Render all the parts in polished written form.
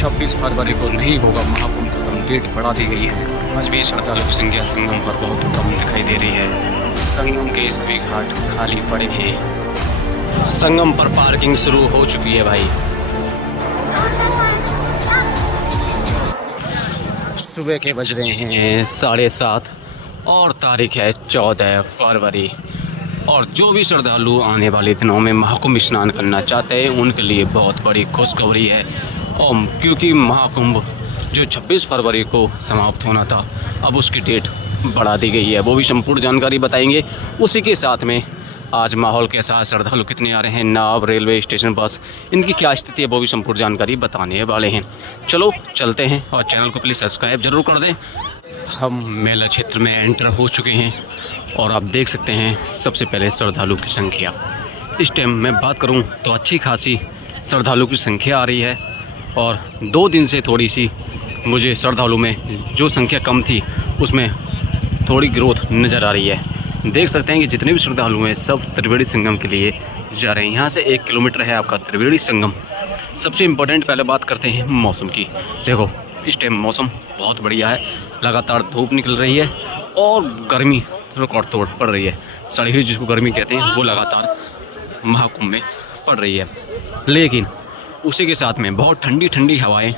26 फरवरी को नहीं होगा महाकुंभ खत्म, डेट बढ़ा दी गई है। आज भी श्रद्धालुओं की संख्या संगम पर बहुत कम दिखाई दे रही है। संगम के सभी घाट खाली पड़े हैं। संगम पर पार्किंग शुरू हो चुकी है भाई। सुबह के बज रहे हैं 7:30 और तारीख है 14 फरवरी। और जो भी श्रद्धालु आने वाले दिनों में महाकुंभ स्नान करना चाहते हैं उनके लिए बहुत बड़ी खुशखबरी है। और क्योंकि महाकुंभ जो 26 फरवरी को समाप्त होना था, अब उसकी डेट बढ़ा दी गई है। वो भी संपूर्ण जानकारी बताएंगे। उसी के साथ में आज माहौल के साथ श्रद्धालु कितने आ रहे हैं, नाव, रेलवे स्टेशन, बस, इनकी क्या स्थिति है, वो भी संपूर्ण जानकारी बताने वाले हैं। चलो चलते हैं और चैनल को प्लीज़ सब्सक्राइब जरूर कर दें। हम मेला क्षेत्र में एंटर हो चुके हैं और आप देख सकते हैं सबसे पहले श्रद्धालु की संख्या। इस टाइम मैं बात करूं तो अच्छी खासी श्रद्धालु की संख्या आ रही है। और 2 दिन से थोड़ी सी मुझे श्रद्धालु में जो संख्या कम थी उसमें थोड़ी ग्रोथ नज़र आ रही है। देख सकते हैं कि जितने भी श्रद्धालु हैं सब त्रिवेणी संगम के लिए जा रहे हैं। यहाँ से 1 किलोमीटर है आपका त्रिवेणी संगम। सबसे इम्पोर्टेंट पहले बात करते हैं मौसम की। देखो इस टाइम मौसम बहुत बढ़िया है, लगातार धूप निकल रही है और गर्मी रिकॉर्ड तोड़ पड़ रही है। सड़ी हुई जिसको गर्मी कहते हैं वो लगातार महाकुंभ में पड़ रही है। लेकिन उसी के साथ में बहुत ठंडी ठंडी हवाएं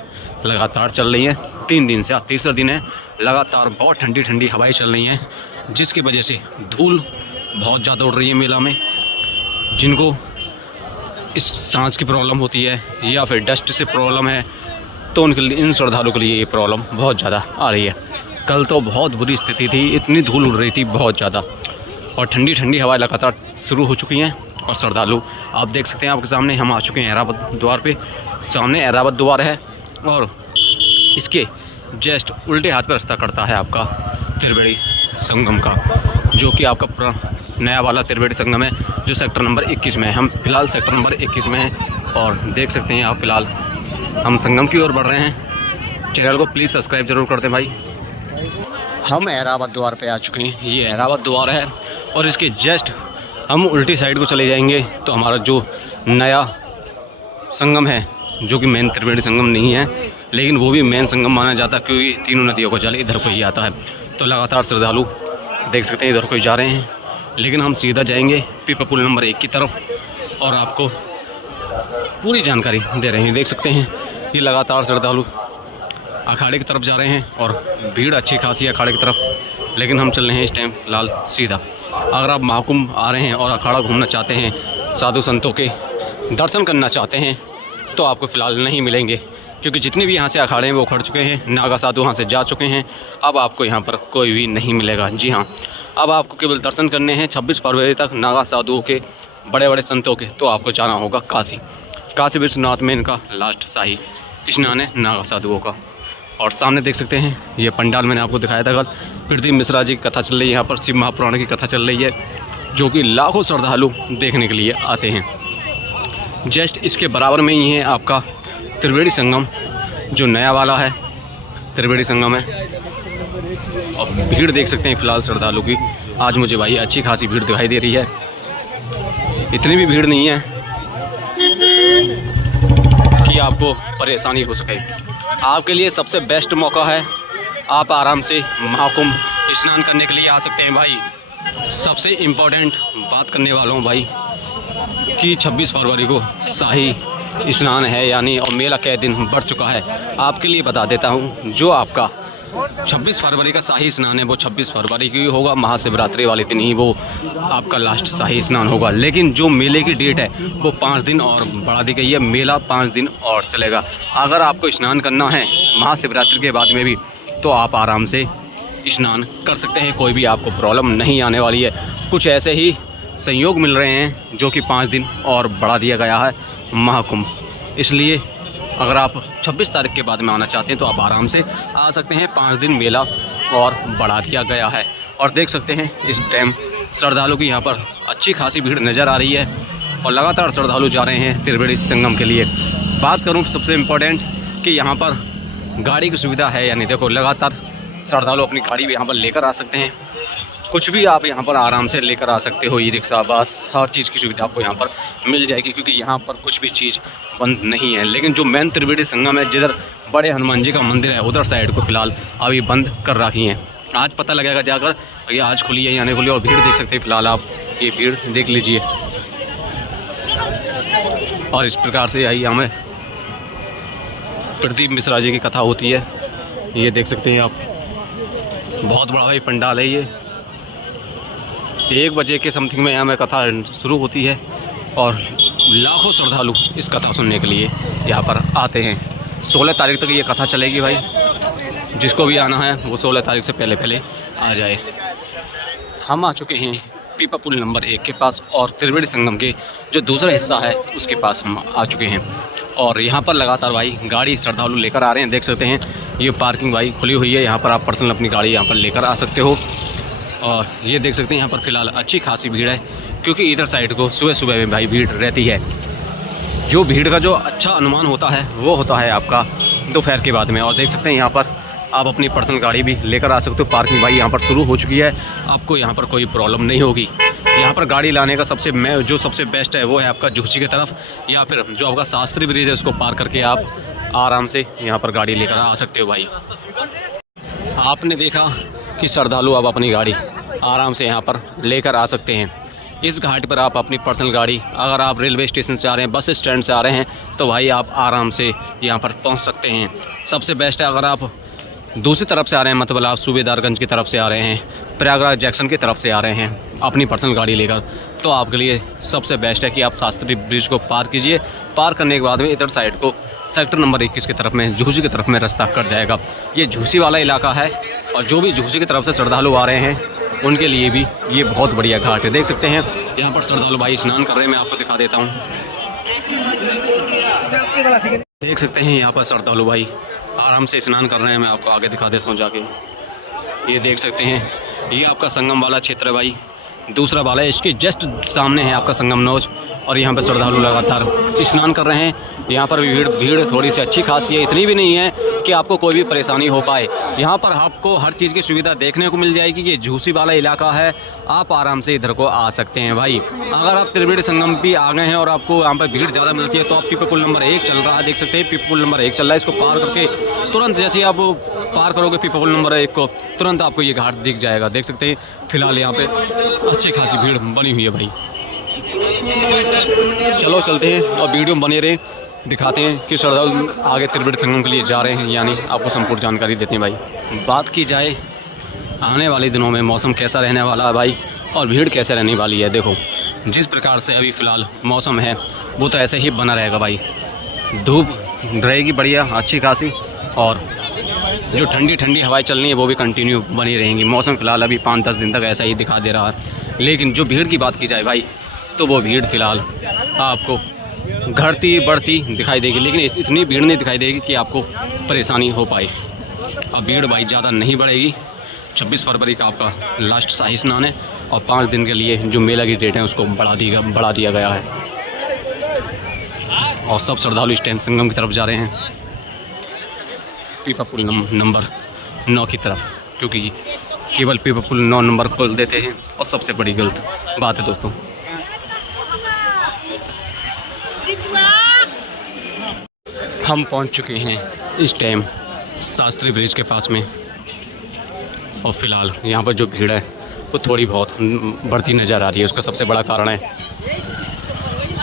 लगातार चल रही हैं। 3 दिन से आज तीसरा दिन है, लगातार बहुत ठंडी ठंडी हवाएं चल रही हैं, जिसकी वजह से धूल बहुत ज़्यादा उड़ रही है मेला में। जिनको इस सांस की प्रॉब्लम होती है या फिर डस्ट से प्रॉब्लम है तो उनके लिए, इन श्रद्धालुओं के लिए ये प्रॉब्लम बहुत ज़्यादा आ रही है। कल तो बहुत बुरी स्थिति थी, इतनी धूल उड़ रही थी बहुत ज़्यादा। और ठंडी ठंडी हवाएं लगातार शुरू हो चुकी हैं। और श्रद्धालु आप देख सकते हैं, आपके सामने हम आ चुके हैं ऐरावत द्वार पे। सामने ऐरावत द्वार है और इसके जस्ट उल्टे हाथ पर रास्ता कटता है आपका त्रिवेणी संगम का, जो कि आपका नया वाला त्रिवेणी संगम है जो सेक्टर नंबर 21 में है। हम फिलहाल सेक्टर नंबर 21 में हैं और देख सकते हैं आप फिलहाल हम संगम की ओर बढ़ रहे हैं। चैनल को प्लीज़ सब्सक्राइब जरूर कर दें भाई। हम ऐरावत द्वार पे आ चुके हैं। ये ऐरावत द्वार है और इसके जस्ट हम उल्टी साइड को चले जाएंगे तो हमारा जो नया संगम है, जो कि मेन त्रिवेणी संगम नहीं है लेकिन वो भी मेन संगम माना जाता है क्योंकि तीनों नदियों का जल इधर को ही आता है। तो लगातार श्रद्धालु देख सकते हैं इधर को ही जा रहे हैं। लेकिन हम सीधा जाएंगे पीपा पुल नंबर 1 की तरफ और आपको पूरी जानकारी दे रहे हैं। देख सकते हैं ये लगातार श्रद्धालु अखाड़े की तरफ जा रहे हैं और भीड़ अच्छी खासी है अखाड़े की तरफ। लेकिन हम चल रहे हैं इस टाइम फिलहाल सीधा। अगर आप महाकुंभ आ रहे हैं और अखाड़ा घूमना चाहते हैं, साधु संतों के दर्शन करना चाहते हैं तो आपको फ़िलहाल नहीं मिलेंगे, क्योंकि जितने भी यहाँ से अखाड़े हैं वो उखड़ चुके हैं। नागा साधु यहाँ से जा चुके हैं। अब आपको यहाँ पर कोई भी नहीं मिलेगा। जी हाँ, अब आपको केवल दर्शन करने हैं 26 फरवरी तक नागा साधुओं के, बड़े बड़े संतों के। तो आपको जाना होगा काशी विश्वनाथ में इनका लास्ट शाही स्नान है नागा साधुओं का। और सामने देख सकते हैं ये पंडाल मैंने आपको दिखाया था कल। पृथ्वी मिश्रा जी की कथा चल रही है यहाँ पर, शिव महापुराण की कथा चल रही है, जो कि लाखों श्रद्धालु देखने के लिए आते हैं। जस्ट इसके बराबर में ही है आपका त्रिवेणी संगम, जो नया वाला है त्रिवेणी संगम है। और भीड़ देख सकते हैं फिलहाल श्रद्धालु की। आज मुझे भाई अच्छी खासी भीड़ दिखाई दे रही है। इतनी भी भीड़ नहीं है कि आपको परेशानी हो सके। आपके लिए सबसे बेस्ट मौका है, आप आराम से महाकुंभ स्नान करने के लिए आ सकते हैं भाई। सबसे इम्पोर्टेंट बात करने वाला हूँ भाई कि 26 फरवरी को शाही स्नान है यानी, और मेला कै दिन बढ़ चुका है आपके लिए बता देता हूँ। जो आपका 26 फरवरी का शाही स्नान है वो 26 फरवरी की होगा, महाशिवरात्रि वाले दिन ही वो आपका लास्ट शाही स्नान होगा। लेकिन जो मेले की डेट है वो 5 दिन और बढ़ा दी गई है। मेला 5 दिन और चलेगा। अगर आपको स्नान करना है महाशिवरात्रि के बाद में भी तो आप आराम से स्नान कर सकते हैं, कोई भी आपको प्रॉब्लम नहीं आने वाली है। कुछ ऐसे ही संयोग मिल रहे हैं जो कि 5 दिन और बढ़ा दिया गया है महाकुंभ। इसलिए अगर आप 26 तारीख के बाद में आना चाहते हैं तो आप आराम से आ सकते हैं। 5 दिन मेला और बढ़ा दिया गया है। और देख सकते हैं इस टाइम श्रद्धालु की यहाँ पर अच्छी खासी भीड़ नज़र आ रही है और लगातार श्रद्धालु जा रहे हैं त्रिवेणी संगम के लिए। बात करूँ सबसे इम्पोर्टेंट कि यहाँ पर गाड़ी की सुविधा है यानी, देखो लगातार श्रद्धालु अपनी गाड़ी भी यहाँ पर लेकर आ सकते हैं कुछ भी आप यहाँ पर आराम से लेकर आ सकते हो। ई रिक्शा, बस, हर चीज़ की सुविधा आपको यहाँ पर मिल जाएगी, क्योंकि यहाँ पर कुछ भी चीज़ बंद नहीं है। लेकिन जो मेन त्रिवेणी संगम है, जिधर बड़े हनुमान जी का मंदिर है, उधर साइड को फ़िलहाल अभी बंद कर रखी हैं। आज पता लगेगा जाकर, ये आज खुली है या नहीं खुली। और भीड़ देख सकते हैं, फ़िलहाल आप ये भीड़ देख लीजिए। और इस प्रकार से यही हमें प्रदीप मिश्रा जी की कथा होती है। ये देख सकते हैं आप, बहुत बड़ा भाई पंडाल है ये। 1 बजे के समथिंग में यहाँ में कथा शुरू होती है और लाखों श्रद्धालु इस कथा सुनने के लिए यहाँ पर आते हैं। 16 तारीख तक ये कथा चलेगी भाई। जिसको भी आना है वो 16 तारीख से पहले आ जाए। हम आ चुके हैं पीपा पुल नंबर 1 के पास, और त्रिवेणी संगम के जो दूसरा हिस्सा है उसके पास हम आ चुके हैं। और यहाँ पर लगातार भाई गाड़ी श्रद्धालु लेकर आ रहे हैं। देख सकते हैं ये पार्किंग भाई खुली हुई है, यहाँ पर आप पर्सनल अपनी गाड़ी यहाँ पर लेकर आ सकते हो। और ये देख सकते हैं यहाँ पर फ़िलहाल अच्छी खासी भीड़ है, क्योंकि इधर साइड को सुबह सुबह में भाई भीड़ रहती है। जो भीड़ का जो अच्छा अनुमान होता है वो होता है आपका दोपहर के बाद में। और देख सकते हैं यहाँ पर आप अपनी पर्सनल गाड़ी भी लेकर आ सकते हो। पार्किंग भाई यहाँ पर शुरू हो चुकी है, आपको यहाँ पर कोई प्रॉब्लम नहीं होगी। यहाँ पर गाड़ी लाने का सबसे बेस्ट है वो है आपका झूसी की तरफ, या फिर जो आपका शास्त्री ब्रिज है उसको पार करके आप आराम से यहाँ पर गाड़ी लेकर आ सकते हो भाई। आपने देखा कि श्रद्धालु आप अपनी गाड़ी आराम से यहाँ पर लेकर आ सकते हैं। इस घाट पर आप अपनी पर्सनल गाड़ी, अगर आप रेलवे स्टेशन से आ रहे हैं, बस स्टैंड से आ रहे हैं, तो भाई आप आराम से यहाँ पर पहुँच सकते हैं। सबसे बेस्ट है अगर आप दूसरी तरफ से आ रहे हैं, मतलब आप सूबेदारगंज की तरफ से आ रहे हैं, प्रयागराज जंक्शन की तरफ से आ रहे हैं अपनी पर्सनल गाड़ी लेकर, तो आपके लिए सबसे बेस्ट है कि आप शास्त्री ब्रिज को पार कीजिए। पार करने के बाद में इधर साइड को सेक्टर नंबर 21 की तरफ में, झूसी की तरफ में रास्ता कट जाएगा। ये झूसी वाला इलाका है, और जो भी झूसी की तरफ से श्रद्धालु आ रहे हैं उनके लिए भी ये बहुत बढ़िया घाट है। देख सकते हैं यहाँ पर श्रद्धालु भाई स्नान कर रहे हैं, मैं आपको दिखा देता हूँ। देख सकते हैं यहाँ पर श्रद्धालु भाई आराम से स्नान कर रहे हैं, मैं आपको आगे दिखा देता हूँ जाके। ये देख सकते हैं ये आपका संगम वाला क्षेत्र है भाई, दूसरा वाला है, इसके जस्ट सामने है आपका संगम नौज। और यहाँ पर श्रद्धालु लगातार स्नान कर रहे हैं। यहाँ पर भीड़ थोड़ी सी अच्छी खासी है, इतनी भी नहीं है कि आपको कोई भी परेशानी हो पाए। यहाँ पर आपको हर चीज़ की सुविधा देखने को मिल जाएगी। ये झूसी वाला इलाका है, आप आराम से इधर को आ सकते हैं भाई। अगर आप त्रिवेणी संगम भी आ गए हैं और आपको यहाँ पर भीड़ ज़्यादा मिलती है, तो आप पीपा पुल नंबर 1 चल रहा है, देख सकते हैं पीपा पुल नंबर 1 चल रहा है। इसको पार करके तुरंत जैसे ही आप पार करोगे पीपा पुल नंबर 1 को, तुरंत आपको ये घाट दिख जाएगा। देख सकते हैं फिलहाल यहाँ पे अच्छी खासी भीड़ बनी हुई है भाई। चलो चलते हैं और वीडियो में बने रहे, दिखाते हैं कि श्रद्धालु आगे त्रिवेणी संगम के लिए जा रहे हैं, यानी आपको संपूर्ण जानकारी देते हैं भाई। बात की जाए आने वाले दिनों में मौसम कैसा रहने वाला है भाई, और भीड़ कैसे रहने वाली है। देखो जिस प्रकार से अभी फ़िलहाल मौसम है वो तो ऐसे ही बना रहेगा भाई। धूप रहेगी बढ़िया अच्छी खासी, और जो ठंडी ठंडी हवाएं चलनी है वो भी कंटिन्यू बनी रहेंगी। मौसम फ़िलहाल अभी 5-10 दिन तक ऐसा ही दिखा दे रहा है। लेकिन जो भीड़ की बात की जाए भाई, तो वो भीड़ फ़िलहाल आपको घटती बढ़ती दिखाई देगी, लेकिन इतनी भीड़ नहीं दिखाई देगी कि आपको परेशानी हो पाए। अब भीड़ भाई ज़्यादा नहीं बढ़ेगी। 26 फरवरी का आपका लास्ट शाही स्नान है, और 5 दिन के लिए जो मेला की डेट है उसको बढ़ा दिया गया है। और सब श्रद्धालु इस टाइम संगम की तरफ जा रहे हैं, पीपा पुल नंबर 9 की तरफ, क्योंकि केवल पीपा पुल 9 नंबर खोल देते हैं, और सबसे बड़ी गलत बात है दोस्तों। हम पहुंच चुके हैं इस टाइम शास्त्री ब्रिज के पास में, और फिलहाल यहाँ पर जो भीड़ है वो थोड़ी बहुत बढ़ती नज़र आ रही है। उसका सबसे बड़ा कारण है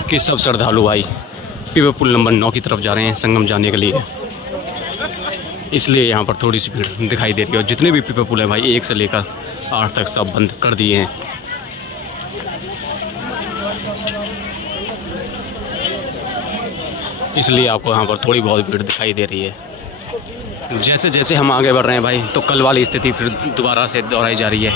कि सब श्रद्धालु भाई पीपा पुल नंबर 9 की तरफ जा रहे हैं संगम जाने के लिए, इसलिए यहाँ पर थोड़ी सी भीड़ दिखाई दे रही है। और जितने भी पीपा पुल हैं भाई 1 से लेकर 8 तक सब बंद कर दिए हैं। इसलिए आपको यहाँ पर थोड़ी बहुत भीड़ दिखाई दे रही है। जैसे जैसे हम आगे बढ़ रहे हैं भाई, तो कल वाली स्थिति फिर दोबारा से दोहराई जा रही है,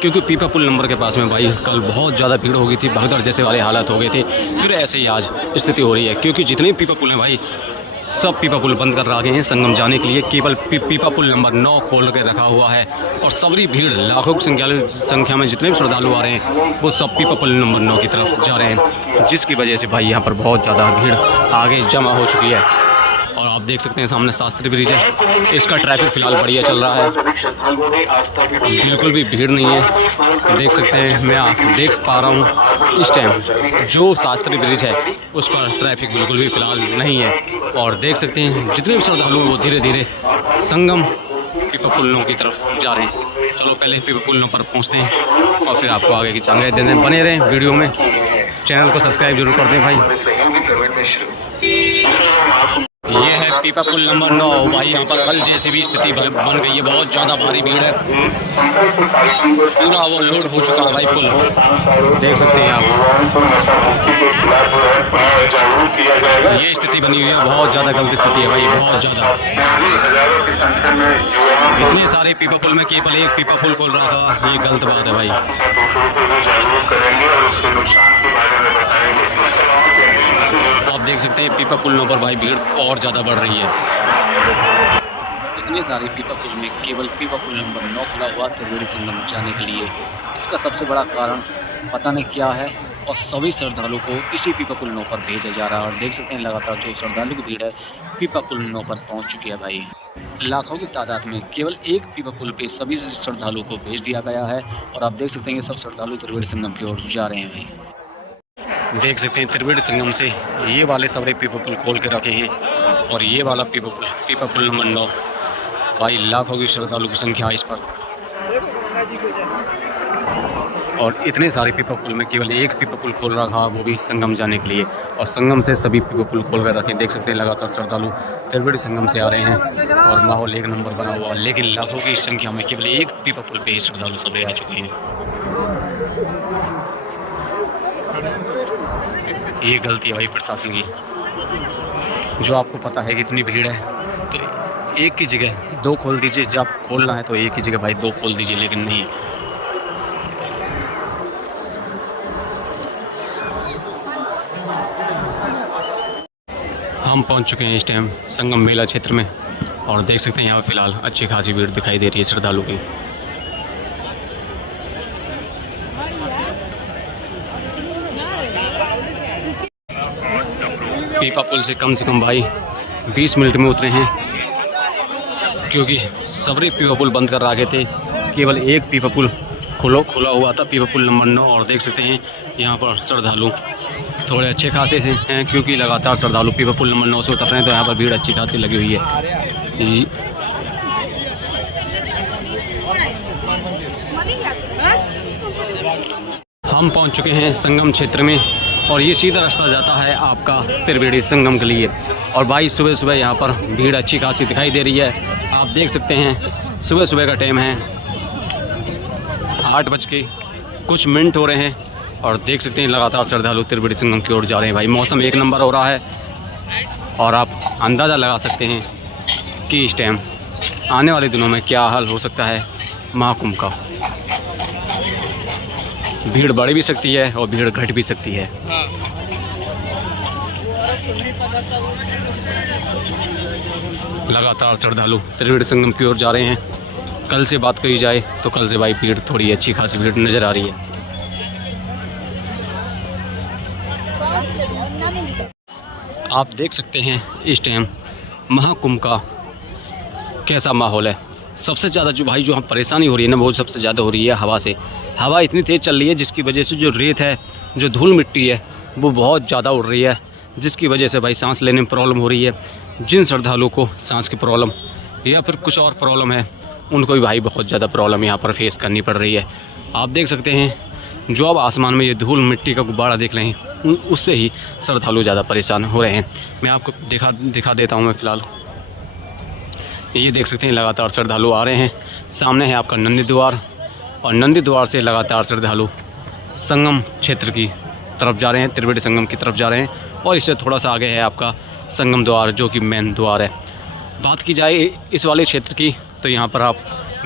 क्योंकि पीपा पुल नंबर के पास में भाई कल बहुत ज़्यादा भीड़ हो गई थी, भगदड़ जैसे वाले हालात हो गए थे। फिर ऐसे ही आज स्थिति हो रही है, क्योंकि जितने पीपा पुल हैं भाई सब पीपा पुल बंद कर रखे हैं संगम जाने के लिए। केवल पीपा पुल नंबर 9 खोल के रखा हुआ है, और सबरी भीड़ लाखों की संख्या में जितने भी श्रद्धालु आ रहे हैं वो सब पीपा पुल नंबर 9 की तरफ जा रहे हैं, जिसकी वजह से भाई यहाँ पर बहुत ज़्यादा भीड़ आगे जमा हो चुकी है। और आप देख सकते हैं सामने शास्त्री ब्रिज है, इसका ट्रैफिक फ़िलहाल बढ़िया चल रहा है, बिल्कुल भी भीड़ नहीं है। देख सकते हैं, मैं देख पा रहा हूँ इस टाइम जो शास्त्री ब्रिज है उस पर ट्रैफिक बिल्कुल भी फ़िलहाल नहीं है। और देख सकते हैं जितने भी श्रद्धालु हैं वो धीरे धीरे संगम पीपा पुलों की तरफ जा रहे हैं। चलो पहले पीपा पुलों पर पहुँचते हैं और फिर आपको आगे की जानकारी देते हैं। बने रहें वीडियो में, चैनल को सब्सक्राइब जरूर कर दें भाई। ये है पीपा पुल नंबर 9 भाई। यहाँ पर कल जैसी भी स्थिति बन गई है, बहुत ज़्यादा भारी भीड़ है, पूरा वो लोड हो चुका है भाई पुल, देख सकते हैं आप। ये स्थिति बनी हुई है, बहुत ज़्यादा गलत स्थिति है भाई, बहुत ज़्यादा। इतने सारे पीपा पुल में केवल एक पीपा पुल खोल रहा था, ये गलत बात है भाई। आप देख सकते हैं पीपा पुलों पर भाई भीड़ और ज़्यादा बढ़ रही है। इतने सारे पीपा पुल में केवल पीपा पुल नंबर 9 खुला हुआ त्रिवेणी संगम जाने के लिए। इसका सबसे बड़ा कारण पता नहीं क्या है, और सभी श्रद्धालुओं को इसी पीपा पुल 9 पर भेजा जा रहा है। और देख सकते हैं लगातार जो श्रद्धालु की भीड़ है पीपा पुल 9 पर पहुंच चुकी है भाई। लाखों की तादाद में केवल एक पीपा पुल पे सभी श्रद्धालुओं को भेज दिया गया है। और आप देख सकते हैं ये सब श्रद्धालु त्रिवेणी संगम की ओर जा रहे हैं भाई। देख सकते हैं त्रिवेणी संगम से ये वाले सारे पीपा पुल खोल के रखे हैं, और ये वाला पीपा पुल नंबर 9 भाई, लाखों की श्रद्धालु की संख्या है इस पर। और इतने सारे पीपा पुल में केवल एक पीपा पुल खोल रखा, वो भी संगम जाने के लिए, और संगम से सभी पीपा पुल खोल कर रखे। देख सकते हैं लगातार श्रद्धालु त्रिवेणी संगम से आ रहे हैं और माहौल एक नंबर बना हुआ, लेकिन लाखों की संख्या में केवल एक पीपा पुल पे ही श्रद्धालु सब आ चुके हैं। ये गलती है भाई प्रशासन की, जो आपको पता है कि इतनी भीड़ है तो एक की जगह 2 खोल दीजिए। जब खोलना है तो एक ही जगह भाई 2 खोल दीजिए, लेकिन नहीं। हम पहुंच चुके हैं इस टाइम संगम मेला क्षेत्र में, और देख सकते हैं यहाँ फिलहाल अच्छी खासी भीड़ दिखाई दे रही है श्रद्धालु की। पीपा पुल से कम भाई 20 मिनट में उतरे हैं, क्योंकि सभी पीपा पुल बंद कर रखे थे। केवल एक पीपा पुल खुला हुआ था, पीपा पुल नंबर 9। और देख सकते हैं यहाँ पर श्रद्धालु थोड़े अच्छे खासे से हैं, क्योंकि लगातार श्रद्धालु पीपा पुल नंबर 9 से उतर रहे हैं, तो यहाँ पर भीड़ अच्छी खासी लगी हुई है। हम पहुँच चुके हैं संगम क्षेत्र में, और ये सीधा रास्ता जाता है आपका त्रिवेणी संगम के लिए। और भाई सुबह सुबह यहाँ पर भीड़ अच्छी खासी दिखाई दे रही है। आप देख सकते हैं सुबह सुबह का टाइम है, 8 बज के कुछ मिनट हो रहे हैं, और देख सकते हैं लगातार श्रद्धालु त्रिवेणी संगम की ओर जा रहे हैं भाई। मौसम एक नंबर हो रहा है, और आप अंदाज़ा लगा सकते हैं कि इस टाइम आने वाले दिनों में क्या हाल हो सकता है महाकुंभ का। भीड़ बढ़ भी सकती है और भीड़ घट भी सकती है। लगातार श्रद्धालु त्रिवेणी संगम की ओर जा रहे हैं। कल से बात करी जाए तो कल से भाई भीड़ थोड़ी अच्छी खासी भीड़ नज़र आ रही है। आप देख सकते हैं इस टाइम महाकुंभ का कैसा माहौल है। सबसे ज़्यादा जो यहाँ परेशानी हो रही है ना, वो सबसे ज़्यादा हो रही है हवा से। हवा इतनी तेज़ चल रही है जिसकी वजह से जो रेत है, जो धूल मिट्टी है, वो बहुत ज़्यादा उड़ रही है, जिसकी वजह से भाई सांस लेने में प्रॉब्लम हो रही है। जिन श्रद्धालुओं को सांस की प्रॉब्लम या फिर कुछ और प्रॉब्लम है, उनको भी भाई बहुत ज़्यादा प्रॉब्लम यहाँ पर फेस करनी पड़ रही है। आप देख सकते हैं जो अब आसमान में ये धूल मिट्टी का गुब्बारा देख रहे हैं, उससे ही श्रद्धालु ज़्यादा परेशान हो रहे हैं। मैं आपको दिखा देता हूँ। मैं फ़िलहाल ये देख सकते हैं लगातार श्रद्धालु आ रहे हैं। सामने है आपका नंदी द्वार, और नंदी द्वार से लगातार श्रद्धालु संगम क्षेत्र की तरफ जा रहे हैं, त्रिवेणी संगम की तरफ जा रहे हैं। और इससे थोड़ा सा आगे है आपका संगम द्वार, जो कि मेन द्वार है। बात की जाए इस वाले क्षेत्र की, तो यहाँ पर आप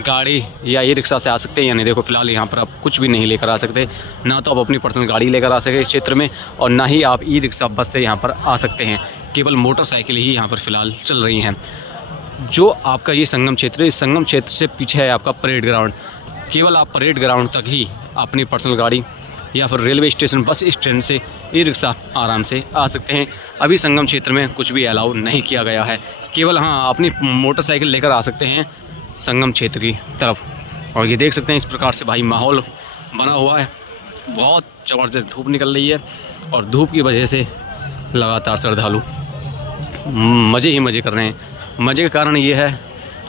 गाड़ी या ई रिक्शा से आ सकते हैं, यानी देखो फिलहाल यहाँ पर आप कुछ भी नहीं लेकर आ सकते। ना तो आप अपनी पर्सनल गाड़ी लेकर आ सके इस क्षेत्र में, और ना ही आप ई रिक्शा बस से यहाँ पर आ सकते हैं। केवल मोटरसाइकिल ही यहाँ पर फ़िलहाल चल रही हैं। जो आपका ये संगम क्षेत्र है, इस संगम क्षेत्र से पीछे है आपका परेड ग्राउंड। केवल आप परेड ग्राउंड तक ही अपनी पर्सनल गाड़ी या फिर रेलवे स्टेशन बस स्टैंड से ई रिक्शा आराम से आ सकते हैं। अभी संगम क्षेत्र में कुछ भी अलाउ नहीं किया गया है, केवल हाँ अपनी मोटरसाइकिल लेकर आ सकते हैं संगम क्षेत्र की तरफ। और ये देख सकते हैं इस प्रकार से भाई माहौल बना हुआ है, बहुत ज़बरदस्त धूप निकल रही है और धूप की वजह से लगातार श्रद्धालु मज़े ही मज़े कर रहे हैं। मज़े का कारण ये है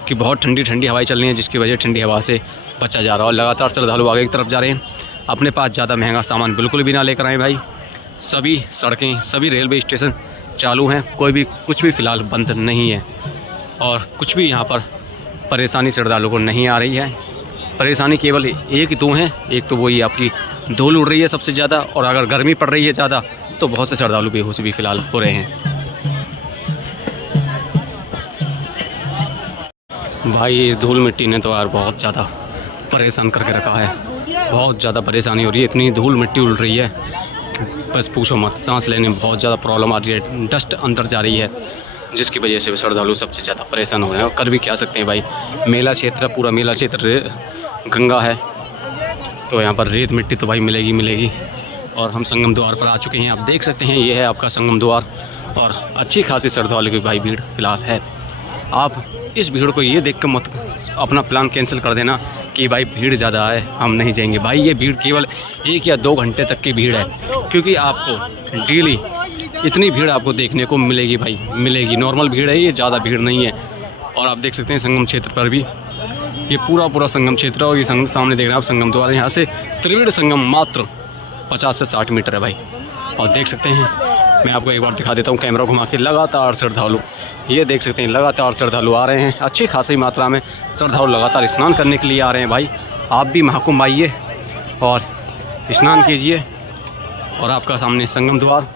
कि बहुत ठंडी ठंडी हवाएं चल रही हैं, जिसकी वजह ठंडी हवा से बचा जा रहा है। और लगातार श्रद्धालु आगे की तरफ जा रहे हैं। अपने पास ज़्यादा महंगा सामान बिल्कुल भी ना लेकर आए भाई। सभी सड़कें, सभी रेलवे स्टेशन चालू हैं, कोई भी कुछ भी फ़िलहाल बंद नहीं है और कुछ भी यहाँ पर परेशानी श्रद्धालु को नहीं आ रही है। परेशानी केवल एक दो हैं, एक तो वही आपकी धूल उड़ रही है सबसे ज़्यादा, और अगर गर्मी पड़ रही है ज़्यादा तो बहुत से श्रद्धालु बेहोश भी फ़िलहाल हो रहे हैं। भाई इस धूल मिट्टी ने तो यार बहुत ज़्यादा परेशान करके रखा है, बहुत ज़्यादा परेशानी हो रही है। इतनी धूल मिट्टी उड़ रही है बस पूछो मत, सांस लेने में बहुत ज़्यादा प्रॉब्लम आ रही है, डस्ट अंदर जा रही है, जिसकी वजह से श्रद्धालु सबसे ज़्यादा परेशान हो रहे हैं। और कर भी क्या सकते हैं भाई, मेला क्षेत्र, पूरा मेला क्षेत्र गंगा है तो यहाँ पर रेत मिट्टी तो भाई मिलेगी मिलेगी। और हम संगम द्वार पर आ चुके हैं, आप देख सकते हैं ये है आपका संगम द्वार और अच्छी खासी श्रद्धालु की भाई भीड़ फिलहाल है। आप इस भीड़ को ये देख कर मत अपना प्लान कैंसिल कर देना कि भाई भीड़ ज़्यादा है हम नहीं जाएंगे। भाई ये भीड़ केवल 1 या 2 घंटे तक की भीड़ है, क्योंकि आपको डेली इतनी भीड़ आपको देखने को मिलेगी भाई, मिलेगी। नॉर्मल भीड़ है ये, ज़्यादा भीड़ नहीं है। और आप देख सकते हैं संगम क्षेत्र पर भी ये पूरा संगम क्षेत्र है और ये सामने देख रहे हैं आप संगम द्वार। यहाँ से त्रिवेणी संगम मात्र 50 से 60 मीटर है भाई। और देख सकते हैं, मैं आपको एक बार दिखा देता हूँ कैमरा घुमा के, लगातार श्रद्धालु ये देख सकते हैं, लगातार श्रद्धालु आ रहे हैं। अच्छी खासी मात्रा में श्रद्धालु लगातार स्नान करने के लिए आ रहे हैं भाई। आप भी महाकुंभ आइए और स्नान कीजिए। और आपका सामने संगम द्वार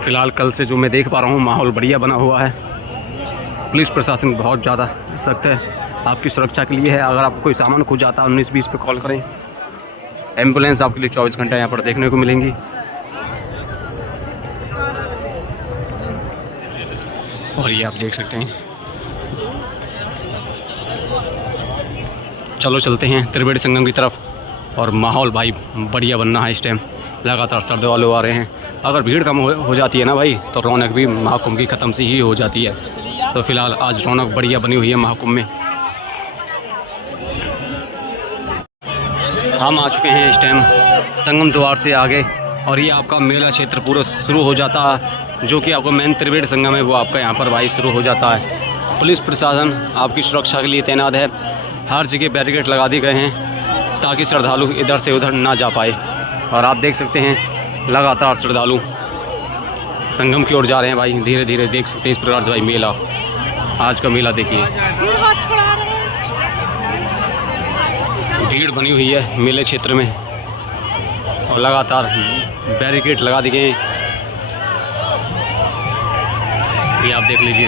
फिलहाल कल से जो मैं देख पा रहा हूँ माहौल बढ़िया बना हुआ है। पुलिस प्रशासन बहुत ज़्यादा सख्त है, आपकी सुरक्षा के लिए है। अगर आपको कोई सामान खो जाता है 19-20 पे कॉल करें, एम्बुलेंस आपके लिए 24 घंटे यहाँ पर देखने को मिलेंगी। और ये आप देख सकते हैं। चलो चलते हैं त्रिवेणी संगम की तरफ। और माहौल भाई बढ़िया बनना है इस टाइम, लगातार श्रद्धालु आ रहे हैं। अगर भीड़ कम हो जाती है ना भाई तो रौनक भी महाकुंभ की ख़त्म सी ही हो जाती है। तो फिलहाल आज रौनक बढ़िया बनी हुई है महाकुंभ में। हम आ चुके हैं इस टाइम संगम द्वार से आगे और ये आपका मेला क्षेत्र पूरा शुरू हो जाता है, जो कि आपको मेन त्रिवेणी संगम है वो आपका यहाँ पर भाई शुरू हो जाता है। पुलिस प्रशासन आपकी सुरक्षा के लिए तैनात है, हर जगह बैरिकेड लगा दिए गए हैं ताकि श्रद्धालु इधर से उधर ना जा पाए। और आप देख सकते हैं लगातार श्रद्धालु संगम की ओर जा रहे हैं भाई, धीरे धीरे देख सकते हैं इस प्रकार से भाई मेला, आज का मेला देखिए, भीड़ बनी हुई है मेले क्षेत्र में और लगातार बैरिकेड लगा दिए गए हैं। ये आप देख लीजिए,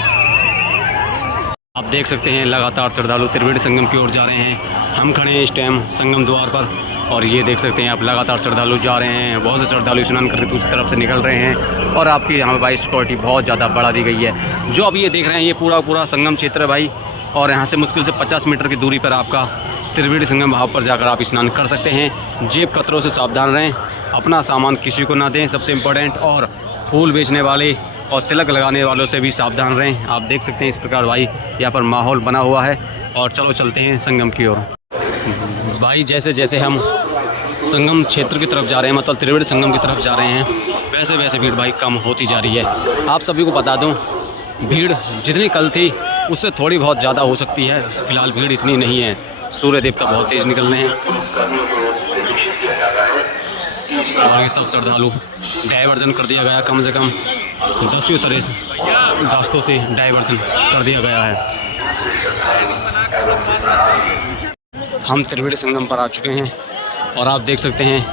आप देख सकते हैं लगातार श्रद्धालु त्रिवेणी संगम की ओर जा रहे हैं। हम खड़े हैं इस टाइम संगम द्वार पर और ये देख सकते हैं आप लगातार श्रद्धालु जा रहे हैं। बहुत से श्रद्धालु स्नान करके दूसरी तरफ से निकल रहे हैं और आपकी यहाँ पर भाई सिक्योरिटी बहुत ज़्यादा बढ़ा दी गई है। जो आप ये देख रहे हैं ये पूरा संगम क्षेत्र है भाई और यहाँ से मुश्किल से 50 मीटर की दूरी पर आपका त्रिवेणी संगम, वहाँ पर जाकर आप स्नान कर सकते हैं। जेब कतरों से सावधान रहें, अपना सामान किसी को ना दें, सबसे इम्पोर्टेंट। और फूल बेचने वाले और तिलक लगाने वालों से भी सावधान रहें। आप देख सकते हैं इस प्रकार भाई यहाँ पर माहौल बना हुआ है। और चलो चलते हैं संगम की ओर भाई। जैसे जैसे हम संगम क्षेत्र की तरफ जा रहे हैं, मतलब त्रिवेणी संगम की तरफ जा रहे हैं, वैसे वैसे भीड़ भाई कम होती जा रही है। आप सभी को बता दूं, भीड़ जितनी कल थी उससे थोड़ी बहुत ज़्यादा हो सकती है। फिलहाल भीड़ इतनी नहीं है, सूर्य देवता बहुत तेज़ निकल रहे हैं और ये सब श्रद्धालु डाइवर्जन कर दिया गया, कम से कम 10 तरह से रास्तों से डाइवर्जन कर दिया गया है। हम त्रिवेणी संगम पर आ चुके हैं और आप देख सकते हैं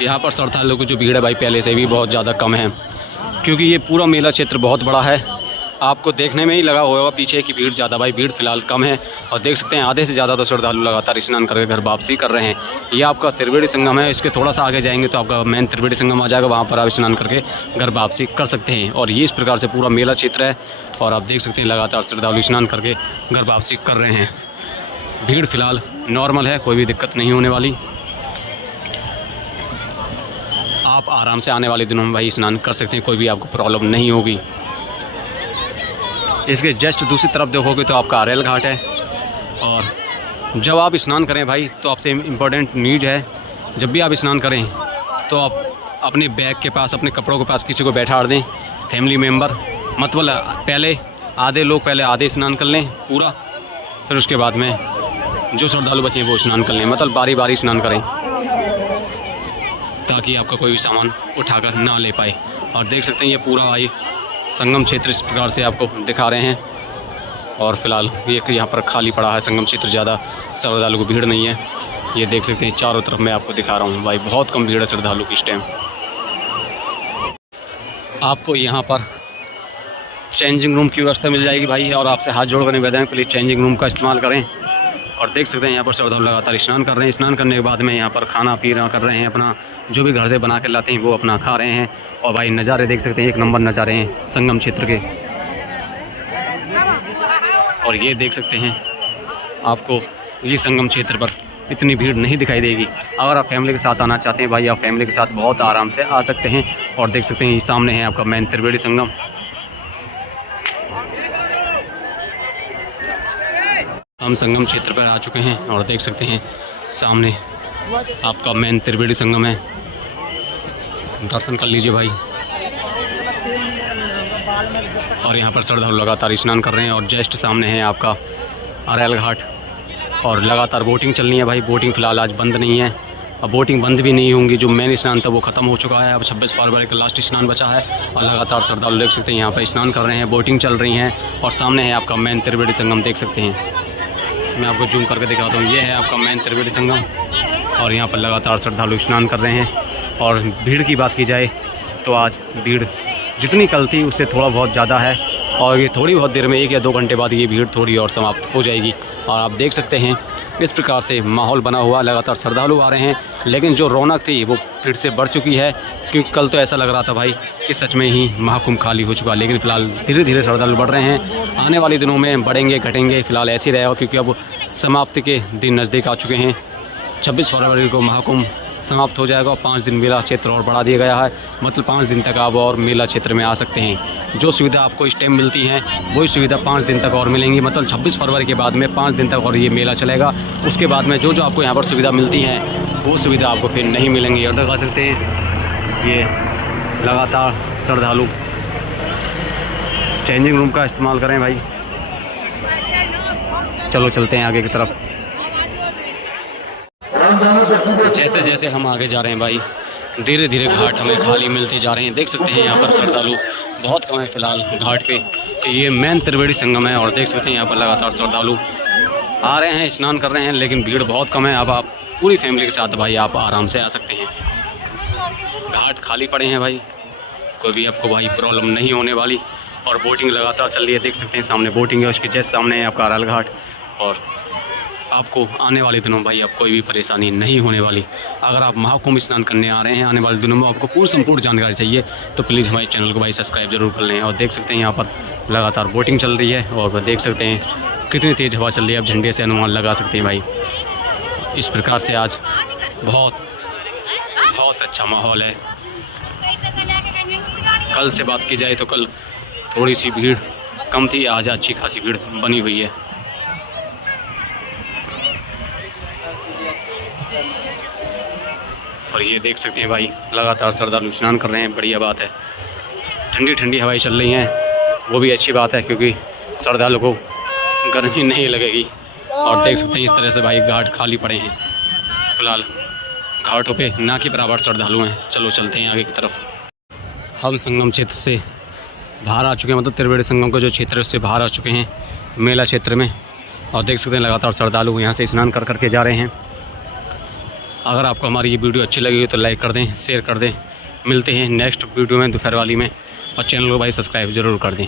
यहाँ पर श्रद्धालुओं की जो भीड़ है भाई पहले से भी बहुत ज़्यादा कम है, क्योंकि ये पूरा मेला क्षेत्र बहुत बड़ा है। आपको देखने में ही लगा होगा पीछे की भीड़ ज़्यादा, भाई भीड़ फिलहाल कम है। और देख सकते हैं आधे से ज़्यादा तो श्रद्धालु लगातार स्नान करके घर वापसी कर रहे हैं। ये आपका त्रिवेणी संगम है, इसके थोड़ा सा आगे जाएंगे तो आपका मेन त्रिवेणी संगम आ जाएगा, वहाँ पर आप स्नान करके घर वापसी कर सकते हैं। और ये इस प्रकार से पूरा मेला क्षेत्र है और आप देख सकते हैं लगातार श्रद्धालु स्नान करके घर वापसी कर रहे हैं। भीड़ फ़िलहाल नॉर्मल है, कोई भी दिक्कत नहीं होने वाली। आप आराम से आने वाले दिनों में भाई स्नान कर सकते हैं, कोई भी आपको प्रॉब्लम नहीं होगी। इसके जस्ट दूसरी तरफ देखोगे तो आपका अरेल घाट है। और जब आप स्नान करें भाई तो आपसे इम्पोर्टेंट न्यूज़ है, जब भी आप स्नान करें तो आप अपने बैग के पास, अपने कपड़ों के पास किसी को बैठा दें, फैमिली मेम्बर, मतलब पहले आधे स्नान कर लें पूरा, फिर उसके बाद में जो श्रद्धालु बचे हैं वो स्नान कर लें, मतलब बारी बारी स्नान करें ताकि आपका कोई भी सामान उठाकर ना ले पाए। और देख सकते हैं ये पूरा भाई संगम क्षेत्र इस प्रकार से आपको दिखा रहे हैं। और फ़िलहाल ये यहाँ पर खाली पड़ा है संगम क्षेत्र, ज़्यादा श्रद्धालु को भीड़ नहीं है। ये देख सकते हैं चारों तरफ मैं आपको दिखा रहा हूँ भाई, बहुत कम भीड़ है श्रद्धालु की इस टाइम। आपको यहाँ पर चेंजिंग रूम की व्यवस्था मिल जाएगी भाई, और आपसे हाथ जोड़कर निवेदन है प्लीज़ चेंजिंग रूम का इस्तेमाल करें। और देख सकते हैं यहाँ पर श्रद्धालु लगातार स्नान कर रहे हैं। स्नान करने के बाद में यहाँ पर खाना पीना कर रहे हैं, अपना जो भी घर से बना के लाते हैं वो अपना खा रहे हैं। और भाई नज़ारे देख सकते हैं, एक नंबर नज़ारे हैं संगम क्षेत्र के। और ये देख सकते हैं आपको ये संगम क्षेत्र पर इतनी भीड़ नहीं दिखाई देगी। अगर आप फैमिली के साथ आना चाहते हैं भाई, आप फैमिली के साथ बहुत आराम से आ सकते हैं। और देख सकते हैं ये सामने है आपका मेन त्रिवेणी संगम। हम संगम क्षेत्र पर आ चुके हैं और देख सकते हैं सामने आपका मेन त्रिवेणी संगम है, दर्शन कर लीजिए भाई। और यहाँ पर श्रद्धालु लगातार स्नान कर रहे हैं। और जस्ट सामने है आपका अरेल घाट, और लगातार बोटिंग चलनी है भाई। बोटिंग फ़िलहाल आज बंद नहीं है, अब बोटिंग बंद भी नहीं होंगी। जो मेन स्नान था वो ख़त्म हो चुका है, अब 26 फरवरी का लास्ट स्नान बचा है। और लगातार श्रद्धालु देख सकते हैं यहाँ पर स्नान कर रहे हैं, बोटिंग चल रही हैं। और सामने है आपका मेन त्रिवेणी संगम, देख सकते हैं, मैं आपको जूम करके दिखाता हूँ। ये है आपका मेन त्रिवेणी संगम, और यहाँ पर लगातार श्रद्धालु स्नान कर रहे हैं। और भीड़ की बात की जाए तो आज भीड़ जितनी कल थी उससे थोड़ा बहुत ज़्यादा है। और ये थोड़ी बहुत देर में 1 या 2 घंटे बाद ये भीड़ थोड़ी और समाप्त हो जाएगी। और आप देख सकते हैं इस प्रकार से माहौल बना हुआ, लगातार श्रद्धालु आ रहे हैं। लेकिन जो रौनक थी वो फिर से बढ़ चुकी है, क्योंकि कल तो ऐसा लग रहा था भाई कि सच में ही महाकुंभ खाली हो चुका। लेकिन फ़िलहाल धीरे धीरे श्रद्धालु बढ़ रहे हैं, आने वाले दिनों में बढ़ेंगे घटेंगे, फ़िलहाल ऐसे ही रहेगा, क्योंकि अब समाप्ति के दिन नज़दीक आ चुके हैं। 26 फरवरी को महाकुंभ समाप्त हो जाएगा। 5 दिन मेला क्षेत्र और बढ़ा दिया गया है, मतलब 5 दिन तक आप और मेला क्षेत्र में आ सकते हैं। जो सुविधा आपको इस टाइम मिलती है वही सुविधा 5 दिन तक और मिलेंगी, मतलब 26 फरवरी के बाद में 5 दिन तक और ये मेला चलेगा। उसके बाद में जो आपको यहाँ पर सुविधा मिलती है वो सुविधा आपको फिर नहीं मिलेंगी। और दिखा सकते हैं ये लगातार श्रद्धालु चेंजिंग रूम का इस्तेमाल करें भाई। चलो चलते हैं आगे की तरफ। जैसे जैसे हम आगे जा रहे हैं भाई, धीरे धीरे घाट हमें खाली मिलते जा रहे हैं। देख सकते हैं यहाँ पर श्रद्धालु बहुत कम है फ़िलहाल घाट पे। ये मेन त्रिवेणी संगम है, और देख सकते हैं यहाँ पर लगातार श्रद्धालु आ रहे हैं, स्नान कर रहे हैं, लेकिन भीड़ बहुत कम है। अब आप पूरी फैमिली के साथ भाई आप आराम से आ सकते हैं। घाट खाली पड़े हैं भाई, कोई भी आपको भाई प्रॉब्लम नहीं होने वाली। और बोटिंग लगातार चल रही है, देख सकते हैं सामने बोटिंग है, उसके जस्ट सामने है आपका अरेल घाट। और आपको आने वाले दिनों भाई अब कोई भी परेशानी नहीं होने वाली। अगर आप महाकुंभ स्नान करने आ रहे हैं आने वाले दिनों में, आपको पूरी संपूर्ण जानकारी चाहिए तो प्लीज़ हमारे चैनल को भाई सब्सक्राइब जरूर कर लें। और देख सकते हैं यहाँ पर लगातार बोटिंग चल रही है, और देख सकते हैं कितनी तेज़ हवा चल रही है, अब झंडे से अनुमान लगा सकते हैं भाई। इस प्रकार से आज बहुत अच्छा माहौल है। कल से बात की जाए तो कल थोड़ी सी भीड़ कम थी, आज अच्छी खासी भीड़ बनी हुई है। और ये देख सकते हैं भाई लगातार श्रद्धालु स्नान कर रहे हैं, बढ़िया बात है। ठंडी ठंडी हवाएं चल रही हैं, वो भी अच्छी बात है, क्योंकि श्रद्धालु को गर्मी नहीं लगेगी। और देख सकते हैं इस तरह से भाई घाट खाली पड़े हैं, फ़िलहाल घाटों पे ना के बराबर श्रद्धालु हैं। चलो चलते हैं आगे की तरफ। हम संगम क्षेत्र से बाहर आ चुके हैं, मतलब त्रिवेणी संगम का जो क्षेत्र है उससे बाहर आ चुके हैं मेला क्षेत्र में। और देख सकते हैं लगातार श्रद्धालु यहाँ से स्नान कर करके जा रहे हैं। अगर आपको हमारी ये वीडियो अच्छी लगी हो तो लाइक कर दें, शेयर कर दें। मिलते हैं नेक्स्ट वीडियो में दोपहर वाली में, और चैनल को भाई सब्सक्राइब ज़रूर कर दें।